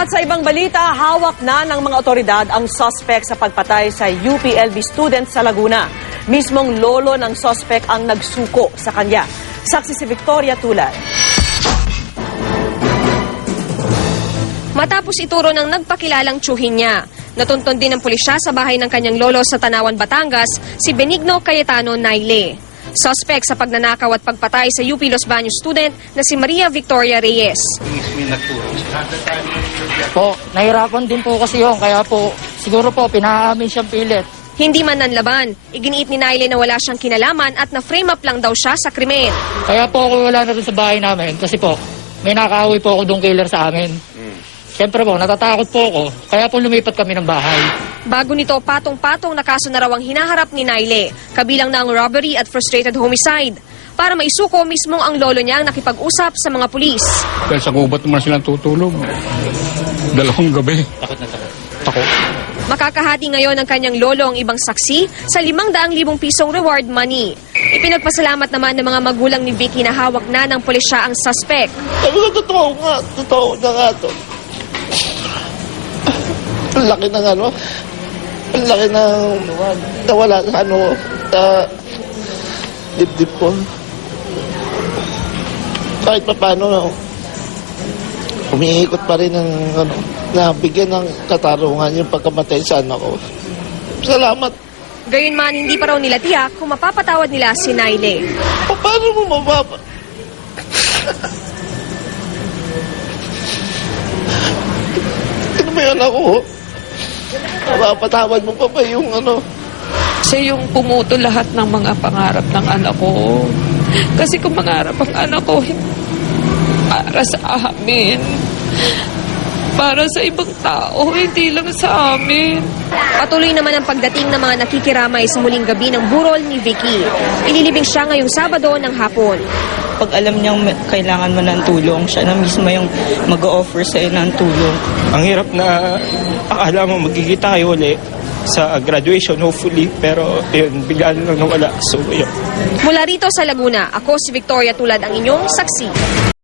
At sa ibang balita, hawak na ng mga otoridad ang suspect sa pagpatay sa UPLB student sa Laguna. Mismong lolo ng suspect ang nagsuko sa kanya. Saksi si Victoria Tulad. Matapos ituro ng nagpakilalang tsuhin niya, natuntun din ng pulisya sa bahay ng kanyang lolo sa Tanawan, Batangas, si Benigno Cayetano Naile. Suspect sa pagnanakaw at pagpatay sa UP Los Baños student na si Maria Victoria Reyes. Po, nahirapan din po kasi yun, kaya po siguro po pinaamin siyang pilit. Hindi man nanlaban, iginiit ni Naile na wala siyang kinalaman at na-frame up lang daw siya sa krimen. Kaya po ako wala na rin sa bahay namin kasi po may nakaawi po ako doong killer sa amin. Siyempre po, natatakot po ako, kaya po lumipat kami ng bahay. Bago nito, patong-patong na kaso na raw ang hinaharap ni Naile, kabilang na ang robbery at frustrated homicide. Para maisuko mismong ang lolo niya ang nakipag-usap sa mga pulis. Dahil sa gubat naman silang tutulog. 2 gabi. Takot na takot. Takot. Makakahati ngayon ng kanyang lolo ang ibang saksi sa 500,000 pisong reward money. Ipinagpasalamat naman ng mga magulang ni Vicky na hawak na ng pulisya ang suspect. Totoo na nga to. Ang laki ng ang laki ng nawala sa dibdib ko. Kahit pa paano, umiikot pa rin ng na bigyan ng katarungan yung pagkamatay sa anak ko. Salamat. Gayunman, hindi pa raw nila tiyak kung mapapatawad nila si Naile. Paano mo Ano ba yan ako? Mapapatawad mo pa ba yung Siya yung pumuto lahat ng mga pangarap ng anak ko. Kasi kung mangarap ang anak ko, para sa amin, para sa ibang tao, hindi lang sa amin. Patuloy naman ang pagdating ng mga nakikiramay sa muling gabi ng burol ni Vicky. Ililibing siya ngayong Sabado ng hapon. Pag alam niyang kailangan mo ng tulong, siya na mismo yung mag-o-offer sa'yo ng tulong. Ang hirap na akala mo magkikita kayo ulit sa graduation, hopefully, pero yun, biglaan lang nawala. So, yun. Mula rito sa Laguna, ako si Victoria Tulad ang inyong saksi.